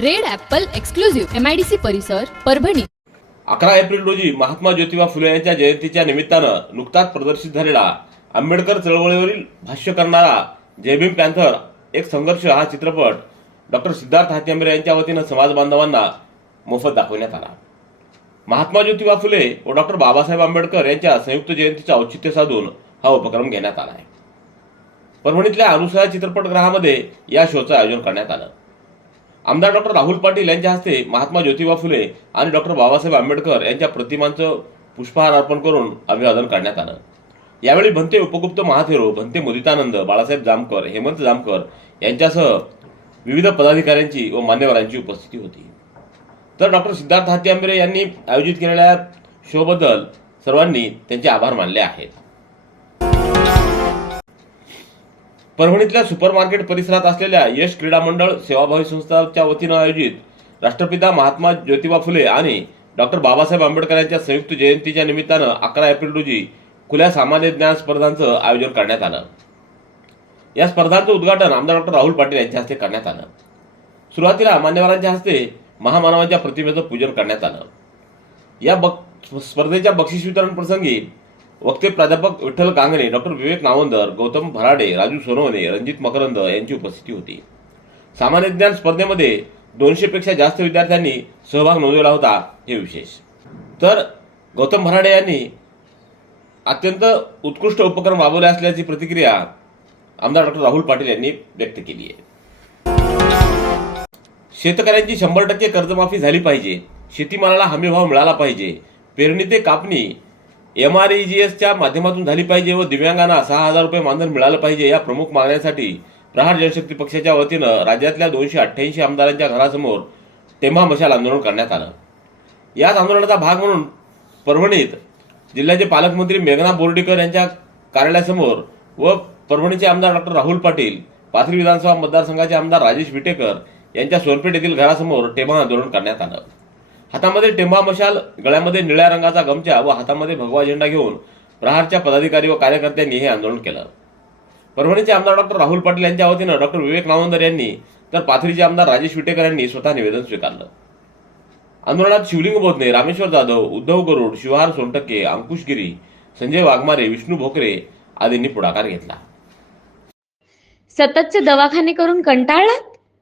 Red Apple exclusive. MIDC परिसर परभणी. अकरा April रोजी महात्मा ज्योतिबा फुले यांच्या जयंतीच्या निमित्तानं नुकताच प्रदर्शित झालेला आंबेडकर चळवळीवरील भाष्य करणारा जय भीम पॅन्थर एक संघर्ष हा चित्रपट डॉक्टर सिद्धार्थ हात्यंबरे यांच्या वतीनं समाज बांधवांना मोफत दाखवण्यात आला. महात्मा ज्योतिबा फुले व डॉक्टर बाबासाहेब आंबेडकर यांच्या संयुक्त जयंतीचं औचित्य साधून हा उपक्रम घेण्यात आला आहे. परभणीतल्या अनुसया चित्रपटगृहामध्ये या शोचं आयोजन करण्यात आलं. आमदार डॉक्टर राहुल पाटील यांच्या हस्ते महात्मा ज्योतिबा फुले आणि डॉक्टर बाबासाहेब आंबेडकर यांच्या प्रतिमांचं पुष्पहार अर्पण करून अभिवादन करण्यात आलं. यावेळी भंते उपगुप्त महाथेरो भंते मुदितानंद बाळासाहेब जामकर हेमंत जामकर यांच्यासह विविध पदाधिकाऱ्यांची व मान्यवरांची उपस्थिती होती. तर डॉक्टर सिद्धार्थ हाती आंबेरे यांनी आयोजित केलेल्या शोबद्दल सर्वांनी त्यांचे आभार मानले आहेत. परभणीतल्या सुपर मार्केट परिसरात असलेल्या यश क्रीडा मंडळ सेवाभावी संस्थाच्या वतीनं आयोजित राष्ट्रपिता महात्मा ज्योतिबा फुले आणि डॉक्टर बाबासाहेब आंबेडकर यांच्या संयुक्त जयंतीच्या निमित्तानं अकरा एप्रिल रोजी खुल्या सामान्य ज्ञान स्पर्धांचं आयोजन करण्यात आलं. या स्पर्धांचं उद्घाटन आमदार डॉक्टर राहुल पाटील यांच्या हस्ते करण्यात आलं. सुरुवातीला मान्यवरांच्या हस्ते महामानवांच्या प्रतिमेचं पूजन करण्यात आलं. या बक स्पर्धेच्या बक्षीस वितरण प्रसंगी वक्ते प्राध्यापक विठ्ठल कांगणे डॉक्टर विवेक नावंदर गौतम भराडे राजू सोनवणे रणजित मकरंद यांची उपस्थिती होती. सामान्य ज्ञान स्पर्धेमध्ये दोनशेपेक्षा जास्त विद्यार्थ्यांनी सहभाग नोंदवला होता हे विशेष. तर गौतम भराडे यांनी अत्यंत उत्कृष्ट उपक्रम राबवले असल्याची प्रतिक्रिया आमदार डॉक्टर राहुल पाटील यांनी व्यक्त केली आहे. शेतकऱ्यांची शंभर टक्के कर्जमाफी झाली पाहिजे शेतीमालाला हमीभाव मिळाला पाहिजे पेरणी ते कापणी एम आर ए जी एसच्या माध्यमातून झाली पाहिजे व दिव्यांगांना सहा हजार रुपये मानधन मिळालं पाहिजे या प्रमुख मागण्यांसाठी प्रहार जनशक्ती पक्षाच्या वतीनं राज्यातल्या दोनशे अठ्ठ्याऐंशी आमदारांच्या घरासमोर टेंभा मशाल आंदोलन करण्यात आलं. याच आंदोलनाचा भाग म्हणून परभणीत जिल्ह्याचे पालकमंत्री मेघना बोर्डीकर यांच्या कार्यालयासमोर व परभणीचे आमदार डॉक्टर राहुल पाटील पाथरी विधानसभा मतदारसंघाचे आमदार राजेश विटेकर यांच्या सोनपेठ येथील घरासमोर टेम्हा आंदोलन करण्यात आलं. हातामध्ये टेंबा मशाल गळ्यामध्ये निळ्या रंगाचा गमछा व हातामध्ये भगवा झेंडा घेऊन प्रहारच्या पदाधिकारी व कार्यकर्त्यांनी हे आंदोलन केलं. परभणीचे आमदार डॉक्टर राहुल पाटील यांच्या वतीनं डॉक्टर विवेक नावंदर यांनी तर पाथरीचे आमदार राजेश विटेकर यांनी स्वतः निवेदन स्वीकारलं. आंदोलनात शिवलिंग बोधने रामेश्वर जाधव उद्धव गरुड शिवहार सोनटक्के अंकुशगिरी संजय वाघमारे विष्णू भोकरे आदींनी पुढाकार घेतला. सततचे दवाखाने करून कंटाळलात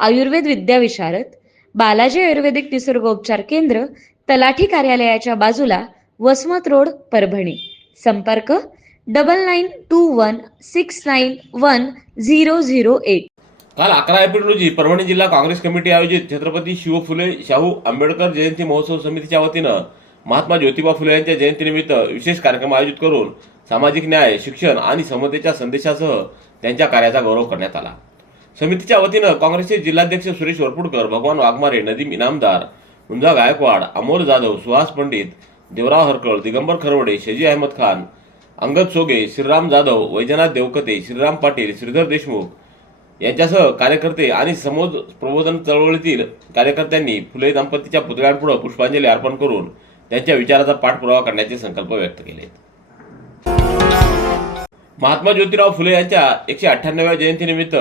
आयुर्वेद विद्याविशारद बालाजी आयुर्वेदिक निसर्गोपचार केंद्र तलाठी कार्यालयाच्या बाजूला वसमत रोड परभणी. संपर्क double nine two one six nine one zero zero eight काल अकरा एप्रिल रोजी परभणी जिल्हा काँग्रेस कमिटी आयोजित छत्रपती शिव फुले शाहू आंबेडकर जयंती महोत्सव समितीच्या वतीनं महात्मा ज्योतिबा फुले यांच्या जयंतीनिमित्त विशेष कार्यक्रम आयोजित करून सामाजिक न्याय शिक्षण आणि समतेच्या संदेशासह त्यांच्या कार्याचा गौरव करण्यात आला. समितीच्या वतीनं काँग्रेसचे जिल्हाध्यक्ष सुरेश वरपुडकर भगवान वाघमारे नदीम इनामदार मुंजा गायकवाड अमोल जाधव सुहास पंडित देवराव हरकळ दिगंबर खरवडे शजी अहमद खान अंगद सोगे श्रीराम जाधव वैजनाथ देवकते श्रीराम पाटील श्रीधर देशमुख यांच्यासह कार्यकर्ते आणि समोद प्रबोधन चळवळीतील कार्यकर्त्यांनी फुले दाम्पतीच्या पुतळ्यांपुढे पुष्पांजली अर्पण करून त्यांच्या विचाराचा पाठपुरावा करण्याचे संकल्प व्यक्त केले महात्मा ज्योतिराव फुले यांच्या एकशे अठ्ठ्याण्णव्या जयंतीनिमित्त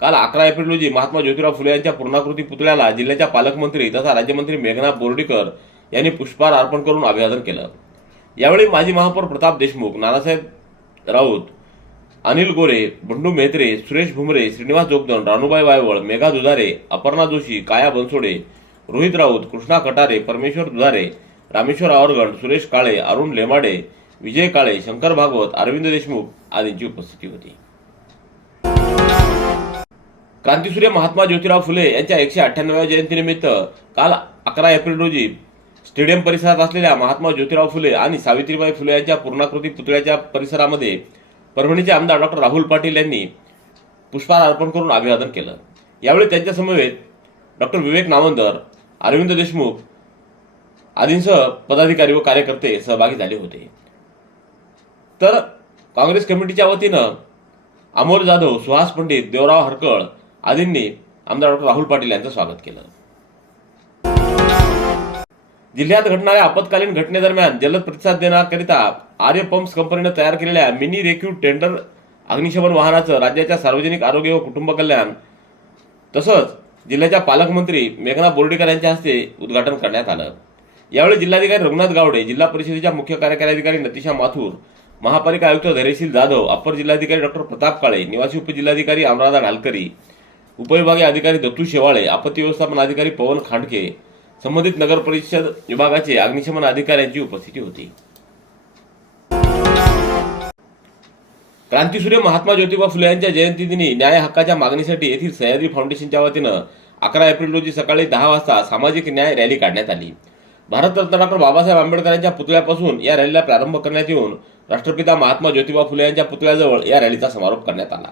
काल अकरा एप्रिल रोजी महात्मा ज्योतिराव फुले यांच्या पूर्णाकृती पुतळ्याला जिल्ह्याच्या पालकमंत्री तथा राज्यमंत्री मेघना बोर्डीकर यांनी पुष्पहार अर्पण करून अभिवादन केलं. यावेळी माजी महापौर प्रताप देशमुख नानासाहेब राऊत अनिल गोरे बंडू मेहत्रे सुरेश भुमरे श्रीनिवास जोगदन राणूबाई वायवळ मेघा दुधारे अपर्णा जोशी काया बनसोडे रोहित राऊत कृष्णा कटारे परमेश्वर दुधारे रामेश्वर आवरगण सुरेश काळे अरुण लेमाडे विजय काळे शंकर भागवत अरविंद देशमुख आदींची उपस्थिती होती. क्रांतीसूर्य महात्मा ज्योतिराव फुले यांच्या एकशे अठ्ठ्याण्णव्या जयंतीनिमित्त काल अकरा एप्रिल रोजी स्टेडियम परिसरात असलेल्या महात्मा ज्योतिराव फुले आणि सावित्रीबाई फुले यांच्या पूर्णाकृती पुतळ्याच्या परिसरामध्ये परभणीचे आमदार डॉक्टर राहुल पाटील यांनी पुष्पहार अर्पण करून अभिवादन केलं. यावेळी त्यांच्यासमवेत डॉक्टर विवेक नावंदर अरविंद देशमुख आदींसह पदाधिकारी व कार्यकर्ते सहभागी झाले होते. तर काँग्रेस कमिटीच्या वतीनं अमोल जाधव सुहास पंडित देवराव हरकळ आदींनी आमदार डॉक्टर राहुल पाटील यांचं स्वागत केलं. जिल्ह्यात घडणाऱ्या आपत्कालीन घटनेदरम्यान जलद प्रतिसाद देण्याकरिता आर्य पंप्स कंपनीनं तयार केलेल्या मिनी रेक्यू टेंडर अग्निशमन वाहनाचं राज्याच्या सार्वजनिक आरोग्य व कुटुंब कल्याण तसंच जिल्ह्याच्या पालकमंत्री मेघना बोर्डीकर यांच्या हस्ते उद्घाटन करण्यात आलं. यावेळी जिल्हाधिकारी रघुनाथ गावडे जिल्हा परिषदेच्या मुख्य कार्यकारी अधिकारी नतिशा माथूर महापालिका आयुक्त धैर्यशील जाधव अप्पर जिल्हाधिकारी डॉक्टर प्रताप काळे निवासी उपजिल्हाधिकारी अमराधा ढालकरी उपविभागीय अधिकारी दत्तू शेवाळे आपत्ती व्यवस्थापन अधिकारी पवन खांडके संबंधित नगर परिषद विभागाचे अग्निशमन अधिकाऱ्यांची उपस्थिती होती. क्रांतीसूर्य महात्मा ज्योतिबा फुले यांच्या जयंतीदिनी न्याय हक्काच्या मागणीसाठी येथील सह्याद्री फाउंडेशनच्या वतीनं अकरा एप्रिल रोजी सकाळी दहा वाजता सामाजिक न्याय रॅली काढण्यात आली. भारतरत्न डॉक्टर बाबासाहेब आंबेडकर यांच्या पुतळ्यापासून या रॅलीला प्रारंभ करण्यात येऊन राष्ट्रपिता महात्मा ज्योतिबा फुले यांच्या पुतळ्याजवळ या रॅलीचा समारोप करण्यात आला.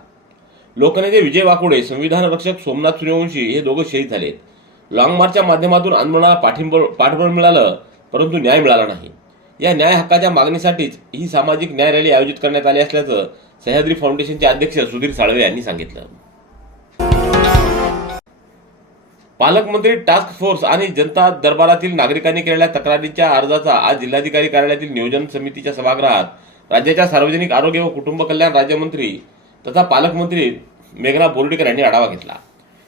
लोकनेते विजय वाकुडे संविधान रक्षक सोमनाथ सूर्यवंशी हे दोघं शहीद झालेत. लॉंग मार्चच्या माध्यमातून आंदोलनाला पाठिंबळ पाठबळ मिळालं परंतु न्याय मिळाला नाही. या न्याय हक्काच्या मागणीसाठीच ही सामाजिक न्याय रॅली आयोजित करण्यात आली असल्याचं सह्याद्री फाउंडेशनचे अध्यक्ष सुधीर साळवे यांनी सांगितलं. पालकमंत्री टास्क फोर्स आणि जनता दरबारातील नागरिकांनी केलेल्या तक्रारीच्या अर्जाचा आज जिल्हाधिकारी कार्यालयातील नियोजन समितीच्या सभागृहात राज्याच्या सार्वजनिक आरोग्य व कुटुंब कल्याण राज्यमंत्री तथा पालकमंत्री मेघना बोर्डीकर यांनी आढावा घेतला.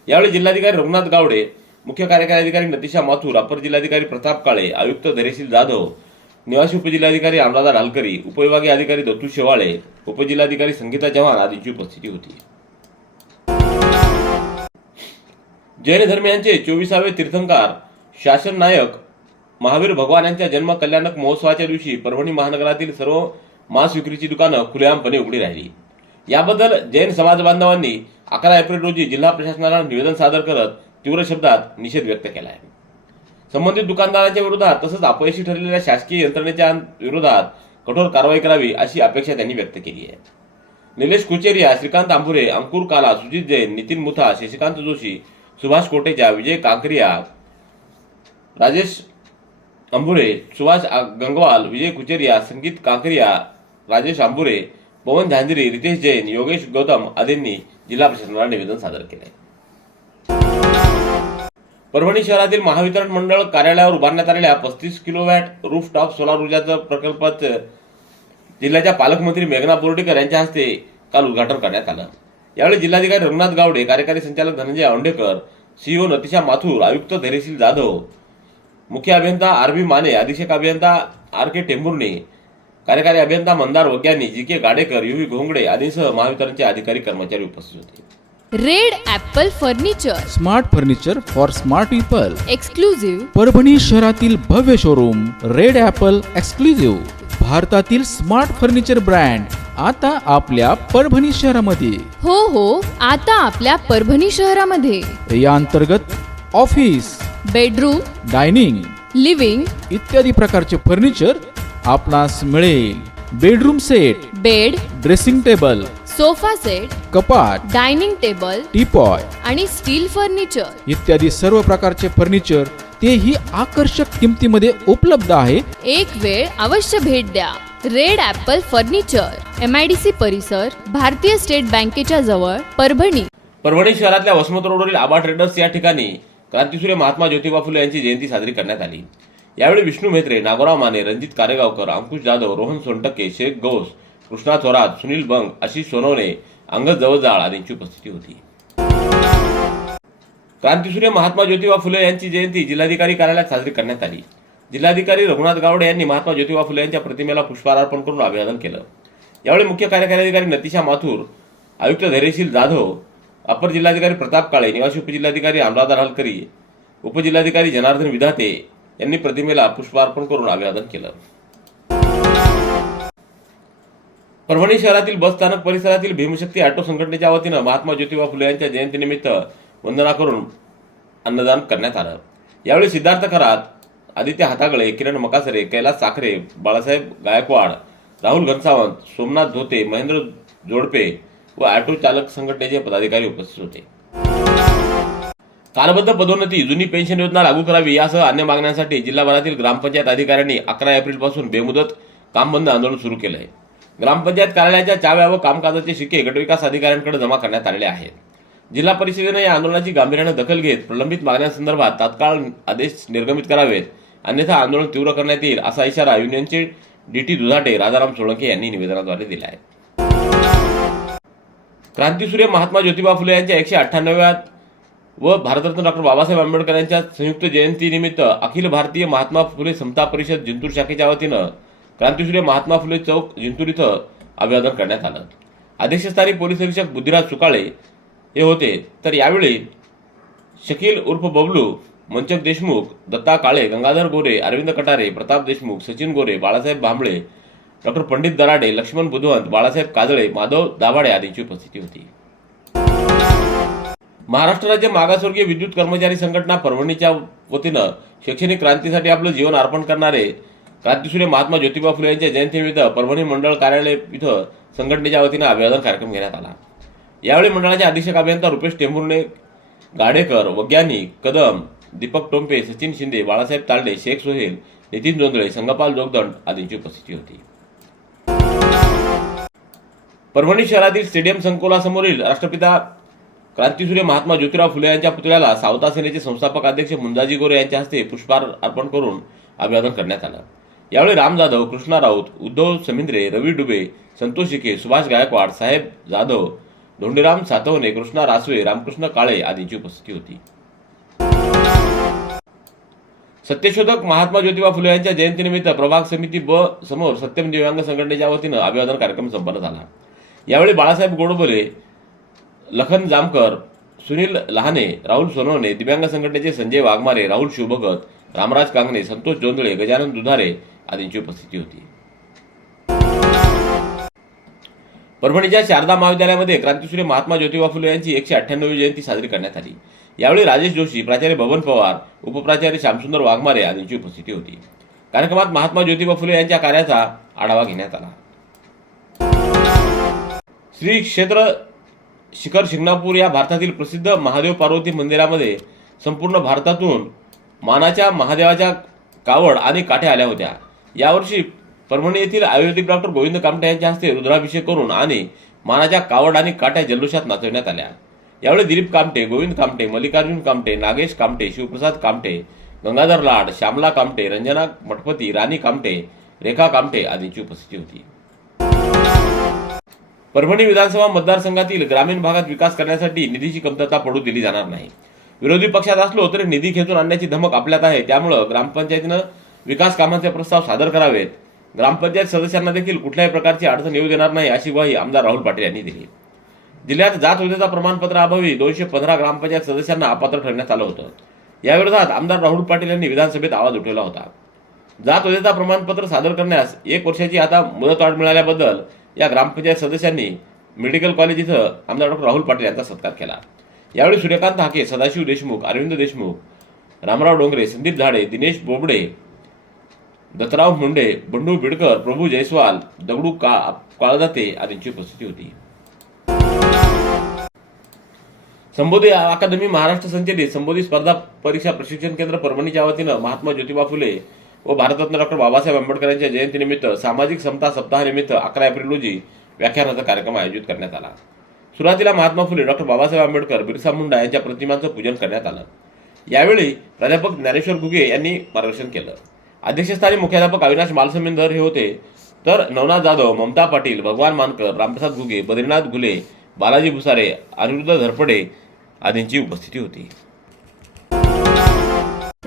यावेळी जिल्हाधिकारी रघुनाथ गावडे मुख्य कार्यकारी अधिकारी नतिशा माथूर अपर जिल्हाधिकारी प्रताप काळे आयुक्त धैर्यशील जाधव निवासी उपजिल्हाधिकारी अनुराधा ढालकरी उपविभागीय अधिकारी दत्तू शेवाळे उपजिल्हाधिकारी संगीता चव्हाण आदींची उपस्थिती होती. जैन धर्मियांचे चोवीसावे तीर्थंकार शासन नायक महावीर भगवान यांच्या जन्म कल्याणक महोत्सवाच्या दिवशी परभणी महानगरातील सर्व मांस विक्रीची दुकानं खुलेआमपणे उघडी राहिली. याबद्दल जैन समाज बांधवांनी अकरा एप्रिल रोजी जिल्हा प्रशासनाला निवेदन सादर करत तीव्र शब्दात निषेध व्यक्त केला आहे. संबंधित दुकानदारांच्या विरोधात तसंच अपयशी ठरलेल्या शासकीय यंत्रणेच्या विरोधात कठोर कारवाई करावी अशी अपेक्षा त्यांनी व्यक्त केली आहे. निलेश कुचेरिया श्रीकांत आंबुरे अंकुर काला सुजित जैन नितीन मुथा शशिकांत जोशी सुभाष कोटेचा विजय कांकरिया राजेश अंबुरे सुभाष गंगवाल विजय कुचेरिया संगीत कांकरिया राजेश आंबुरे पवन झांजरी रितेश जैन योगेश गौतम आदींनी जिल्हा प्रशासनाला निवेदन सादर केले परभणी शहरातील महावितरण मंडळ कार्यालयावर उभारण्यात आलेल्या पस्तीस किलोवॅट रूफ टॉप सोलार ऊर्जाचं प्रकल्पाचं जिल्ह्याच्या पालकमंत्री मेघना बोर्डीकर यांच्या हस्ते काल उद्घाटन करण्यात आलं. यावेळी जिल्हाधिकारी रघुनाथ गावडे कार्यकारी संचालक धनंजय औंडेकर सीईओ नतिशा माथूर आयुक्त धैर्यशील जाधव मुख्य अभियंता आर बी माने अधीक्षक अभियंता आर के टेंभुर्णे कार्यकारी अभियंता मंदार वग्यानी जी के गाडेकर युवी घोंगडे आदींसह महावितरणचे अधिकारी कर्मचारी उपस्थित होते. Red Apple furniture. Smart furniture for smart people. Exclusive Parbhani शहरातील भव्य शोरूम रेड ॲपल एक्सक्लुझिव्ह भारतातील स्मार्ट फर्निचर ब्रँड आता आपल्या परभणी शहरामध्ये. हो हो आता आपल्या परभणी शहरामध्ये. या अंतर्गत ऑफिस बेडरूम डायनिंग लिव्हिंग इत्यादी प्रकारचे फर्निचर आपणास मिळेल bedroom set bed dressing table sofa set कपाट डायनिंग टेबल टीपॉय आणि स्टील फर्निचर. इत्यादी सर्व प्रकारचे फर्निचर तेही आकर्षक किमतीमध्ये उपलब्ध आहे. एक वेळ अवश्य भेट द्या. Red Apple furniture M I D C परिसर भारतीय स्टेट बँकेच्या जवळ परभणी. परभणी शहरातल्या वसमत रोडवरील आबा ट्रेडर्स या ठिकाणी क्रांतीसूर्य महात्मा ज्योतिबा फुले यांची जयंती साजरी करण्यात आली. यावेळी विष्णू म्हेत्रे नागोराव माने रणजित कारेगावकर अंकुश जाधव रोहन सोनटके शेख गौस कृष्णा थोरात सुनील बंग आशिष सोनवणे अंगद जवळजाळ आदींची उपस्थिती होती. क्रांतीसूर्य महात्मा ज्योतिबा फुले यांची जयंती जिल्हाधिकारी कार्यालयात साजरी करण्यात आली. जिल्हाधिकारी रघुनाथ गावडे यांनी महात्मा ज्योतिबा फुले यांच्या प्रतिमेला पुष्पहार अर्पण करून अभिवादन केलं. यावेळी मुख्य कार्यकारी अधिकारी नतिशा माथूर आयुक्त धैर्यशील जाधव अपर जिल्हाधिकारी प्रताप काळे निवासी उपजिल्हाधिकारी अनुराधा हलकरी उपजिल्हाधिकारी जनार्दन विधाते यांनी प्रतिमेला पुष्पार्पण करून अभिवादन केलं. परभणी शहरातील बस स्थानक परिसरातील भीमशक्ती ऑटो संघटनेच्या वतीनं महात्मा ज्योतिबा फुले यांच्या जयंतीनिमित्त वंदना करून अन्नदान करण्यात आलं. यावेळी सिद्धार्थ खरात आदित्य हातागळे किरण मकासरे कैलास साखरे बाळासाहेब गायकवाड राहुल घनसावंत सोमनाथ धोते महेंद्र जोडपे व ऑटो चालक संघटनेचे पदाधिकारी उपस्थित होते. कालबद्ध पदोन्नती जुनी पेन्शन योजना लागू करावी यासह अन्य मागण्यांसाठी जिल्हाभरातील ग्रामपंचायत अधिकाऱ्यांनी अकरा एप्रिलपासून बेमुदत कामबंद आंदोलन सुरू केलं आहे. ग्रामपंचायत कार्यालयाच्या चाव्या व कामकाजाचे शिक्के गटविकास अधिकाऱ्यांकडे जमा करण्यात आलेले आहेत. जिल्हा परिषदेने या आंदोलनाची गांभीर्याने दखल घेत प्रलंबित मागण्यांसंदर्भात तात्काळ आदेश निर्गमित करावेत. अन्यथा आंदोलन तीव्र करण्यात येईल असा इशारा युनियनचे डीटी दुधाटे राजाराम सोळंके यांनी निवेदनाद्वारे दिला आहे क्रांतीसूर्य महात्मा ज्योतिबा फुले यांच्या एकशे अठ्ठ्याण्णव्या व भारतरत्न डॉक्टर बाबासाहेब आंबेडकर यांच्या संयुक्त जयंतीनिमित्त अखिल भारतीय महात्मा फुले समता परिषद जिंतूर शाखेच्या वतीनं क्रांतिसूर्य महात्मा फुले चौक जिंतूर इथं अभिवादन करण्यात आलं. अध्यक्षस्थानी पोलीस अधीक्षक बुद्धिराज सुकाळे हे होते. तर यावेळी शकील उर्फ बबलू मंचक देशमुख दत्ता काळे गंगाधर गोरे अरविंद कटारे प्रताप देशमुख सचिन गोरे बाळासाहेब भांबळे डॉक्टर पंडित दराडे लक्ष्मण बुधवंत बाळासाहेब काजळे माधव दाभाडे आदींची उपस्थिती होती. महाराष्ट्र राज्य मागासवर्गीय विद्युत कर्मचारी संघटना परभणीच्या वतीनं शैक्षणिक क्रांतीसाठी आपलं जीवन अर्पण करणारे क्रांतीसूर्य महात्मा ज्योतिबा फुले यांच्या जयंतीनिमित्त परभणी मंडळ कार्यालय इथं संघटनेच्या वतीनं अभिवादन कार्यक्रम घेण्यात आला. यावेळी मंडळाचे अधीक्षक अभियंता रुपेश टेंभुर्णे गाडेकर वैज्ञानिक कदम दीपक टोंपे सचिन शिंदे बाळासाहेब तालडे शेख सोहेल नितीन जोंधळे संगपाल जोगदंड आदींची उपस्थिती होती. परभणी शहरातील स्टेडियम संकुलासमोरील राष्ट्रपिता क्रांतीसूर्य महात्मा ज्योतिराव फुले यांच्या पुतळ्याला सावता सेनेचे संस्थापक अध्यक्ष मुंजाजी गोरे यांच्या हस्ते पुष्पहार अर्पण करून अभिवादन करण्यात आलं. यावेळी राम जाधव कृष्णा राऊत उद्धव समिंद्रे रवी डुबे संतोष शिके सुभाष गायकवाड साहेब जाधव धोंडीराम सातवणे कृष्णा रासवे रामकृष्ण काळे आदींची उपस्थिती होती. सत्यशोधक महात्मा ज्योतिबा फुले यांच्या जयंतीनिमित्त प्रभाग समिती ब समोर सत्यम दिव्यांग संघटनेच्या वतीनं अभिवादन कार्यक्रम संपन्न झाला. यावेळी बाळासाहेब गोडबोले लखन जामकर सुनील लहाने राहुल सोनवणे दिव्यांग संघटनेचे संजय वाघमारे राहुल शिवभगत रामराज कांगणे संतोष जोंधळे गजानन दुधारे आदींची उपस्थिती होती. परभणीच्या शारदा महाविद्यालयामध्ये क्रांतीसूर्य महात्मा ज्योतिबा फुले यांची एकशे अठ्ठ्याण्णवी जयंती साजरी करण्यात आली. यावेळी राजेश जोशी प्राचार्य भवन पवार उपप्राचार्य श्यामसुंदर वाघमारे आदींची उपस्थिती होती. कार्यक्रमात महात्मा ज्योतिबा फुले यांच्या कार्याचा आढावा घेण्यात आला. श्री क्षेत्र शिखर शिंगणापूर या भारतातील प्रसिद्ध महादेव पार्वती मंदिरामध्ये संपूर्ण भारतातून मानाच्या महादेवाच्या कावड आणि काठ्या आल्या होत्या. यावर्षी परभणी येथील आयुर्वेदिक डॉक्टर गोविंद कामटे यांच्या हस्ते रुद्राभिषेक करून आणि मानाच्या कावड आणि काठ्या जल्लोषात नाचवण्यात आल्या. यावेळी दिलीप कामटे गोविंद कामटे मल्लिकार्जुन कामटे नागेश कामटे शिवप्रसाद कामटे गंगाधर लाड श्यामला कामटे रंजना मठपती राणी कामटे रेखा कामटे आदींची उपस्थिती होती. परभणी विधानसभा मतदारसंघातील ग्रामीण भागात विकास करण्यासाठी निधीची कमतरता पडू दिली जाणार नाही. विरोधी पक्षात असलो तरी निधी खेचून आणण्याची धमक आपल्यात आहे. त्यामुळं ग्रामपंचायतीनं विकास कामांचे प्रस्ताव सादर करावेत. ग्रामपंचायत सदस्यांना देखील कुठल्याही प्रकारची अडचण येऊ देणार नाही अशी ग्वाही आमदार राहुल पाटील यांनी दिली. जिल्ह्यात जात हुद्देचा प्रमाणपत्र अभावी दोनशे पंधरा ग्रामपंचायत सदस्यांना अपात्र ठरण्यात आलं होतं. याविरोधात आमदार राहुल पाटील यांनी विधानसभेत आवाज उठवला होता. जात हुद्देचा प्रमाणपत्र सादर करण्यास एक वर्षाची आता मुदतवाढ मिळाल्याबद्दल या ग्रामपंचायत सदस्यांनी मेडिकल कॉलेज इथं आमदार डॉक्टर राहुल पाटील यांचा सत्कार केला. यावेळी सूर्यकांत हाके सदाशिव देशमुख अरविंद देशमुख रामराव डोंगरे संदीप झाडे दिनेश बोबडे दत्तराव मुंडे बंडू बिडकर प्रभू जयस्वाल दगडू का काळदाते आदींची उपस्थिती होती. संबोधी अकादमी महाराष्ट्र संचलित संबोधी स्पर्धा परीक्षा प्रशिक्षण केंद्र परभणीच्या वतीनं महात्मा ज्योतिबा फुले व भारतरत्न डॉक्टर बाबासाहेब आंबेडकर यांच्या जयंतीनिमित्त सामाजिक समता सप्ताहानिमित्त अकरा एप्रिल रोजी व्याख्यानाचा कार्यक्रम आयोजित करण्यात आला. सुरुवातीला महात्मा फुले डॉक्टर बाबासाहेब आंबेडकर बिरसा मुंडा यांच्या प्रतिमांचं पूजन करण्यात आलं. यावेळी प्राध्यापक ज्ञानेश्वर घुगे यांनी मार्गदर्शन केलं. अध्यक्षस्थानी मुख्याध्यापक अविनाश मालसमिंदर हे होते. तर नवनाथ जाधव ममता पाटील भगवान मानकर रामप्रसाद घुगे बद्रीनाथ घुले बालाजी भुसारे अनिरुद्ध धरपडे आदींची उपस्थिती होती.